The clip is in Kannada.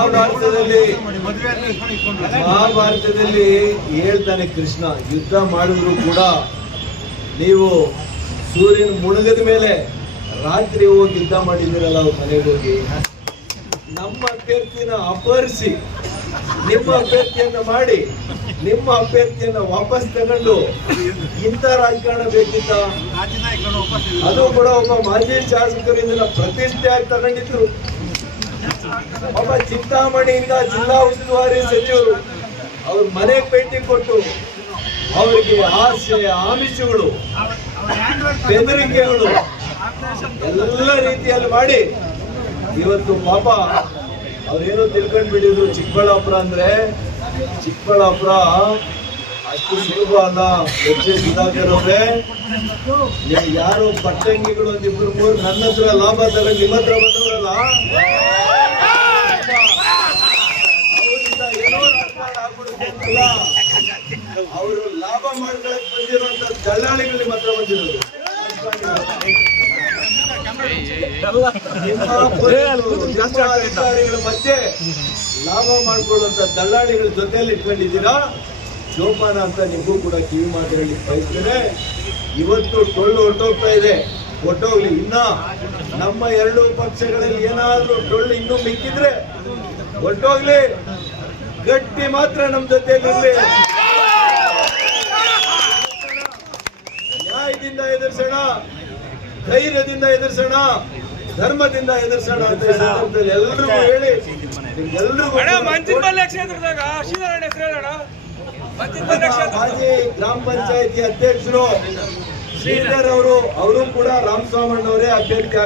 ಮಹಾಭಾರತದಲ್ಲಿ ಮಹಾಭಾರತದಲ್ಲಿ ಹೇಳ್ತಾನೆ ಕೃಷ್ಣ ಯುದ್ಧ ಮಾಡಿದ್ರು ಕೂಡ ನೀವು ಸೂರ್ಯನ ಮುಳುಗದ ಮೇಲೆ ರಾತ್ರಿ ಹೋಗಿ ಯುದ್ಧ ಮಾಡಿದಿರಲ್ಲ ಅವ್ರ ಮನೆಗೆ ಹೋಗಿ. ನಮ್ಮ ಅಭ್ಯರ್ಥಿನ ಅಪಹರಿಸಿ ನಿಮ್ಮ ಅಭ್ಯರ್ಥಿಯನ್ನ ಮಾಡಿ ನಿಮ್ಮ ಅಭ್ಯರ್ಥಿಯನ್ನ ವಾಪಸ್ ತಗೊಂಡು ಇಂಥ ರಾಜಕಾರಣ ಬೇಕಿತ್ತ? ಅದು ಕೂಡ ಒಬ್ಬ ಮಾಜಿ ಶಾಸಕರು ಇದನ್ನ ಪ್ರತಿಷ್ಠೆ ಆಗಿ ತಗೊಂಡಿದ್ರು. ಒಬ್ಬ ಚಿಂತಾಮಣಿಯಿಂದ ಜಿಲ್ಲಾ ಉಸ್ತುವಾರಿ ಸಚಿವರು ಅವ್ರ ಮನೆಗೆ ಭೇಟಿ ಕೊಟ್ಟು ಅವರಿಗೆ ಆಸೆ, ಆಮಿಷಗಳು, ಬೆದರಿಕೆಗಳು ಎಲ್ಲ ರೀತಿಯಲ್ಲಿ ಮಾಡಿ ಇವತ್ತು ಪಾಪ ಅವ್ರೇನೋ ತಿಳ್ಕೊಂಡ್ ಬಿಟ್ಟಿದ್ರು ಚಿಕ್ಕಬಳ್ಳಾಪುರ ಅಂದ್ರೆ. ಚಿಕ್ಕಬಳ್ಳಾಪುರ ಅಷ್ಟು ಸುಲಭ ಅಲ್ಲ ಅವ್ರೆ. ಯಾರು ಪಟ್ಟಂಗಿಗಳು ಒಂದಿಬ್ರು ಮೂರು ನನ್ನ ಹತ್ರ ಲಾಭ ತರ ನಿಮ್ಮ ಹತ್ರ ಬಂದವರಲ್ಲ? ಅವರು ಲಾಭ ಮಾಡ್ಕೊಳಕ್ ಬಂದಿರುವಂತ ದಲ್ಲಾಳಿಗಳಲ್ಲಿ ಮಾತ್ರ ಬಂದಿರೋದು. ಅಧಿಕಾರಿಗಳ ಮಧ್ಯೆ ಲಾಭ ಮಾಡ್ಕೊಳ್ಳುವಂತ ದಲ್ಲಾಳಿಗಳ ಜೊತೆಯಲ್ಲಿ ಇಟ್ಕೊಂಡಿದ್ದೀರಾ? ಜೋಪಾನ ಅಂತ ನಿಮಗೂ ಕೂಡ ಕಿವಿ ಮಾತು ಹೇಳಿ ಬಯಸ್ತೇನೆ ಇವತ್ತು ಟೊಳ್ಳು ಹೊಟ್ಟೋಗ್ತಾ ಇದೆ. ಒಟ್ಟೋಗ್ಲಿ ಇನ್ನ ನಮ್ಮ ಎರಡು ಪಕ್ಷಗಳಲ್ಲಿ ಏನಾದ್ರೂ ಟೊಳ್ಳು ಇನ್ನೂ ಮಿಕ್ಕಿದ್ರೆ ಹೊರಟೋಗ್ಲಿ. ಗಟ್ಟಿ ಮಾತ್ರ ನಮ್ಮ ಜೊತೆಯಲ್ಲಿ ನ್ಯಾಯದಿಂದ ಎದುರಿಸೋಣ ಧೈರ್ಯದಿಂದ ಎದುರಿಸೋಣ ಧರ್ಮದಿಂದ ಎದುರಿಸೋಣ ಅಂತ ಎಲ್ರಿಗೂ ಹೇಳಿ ಮಾಜಿ ಗ್ರಾಮ ಪಂಚಾಯತಿ ಅಧ್ಯಕ್ಷರು ಶ್ರೀಧರ್ ಅವರು ಅವರು ಕೂಡ ರಾಮಸ್ವಾಮಣ್ಣವರೇ ಅಭ್ಯರ್ಥಿ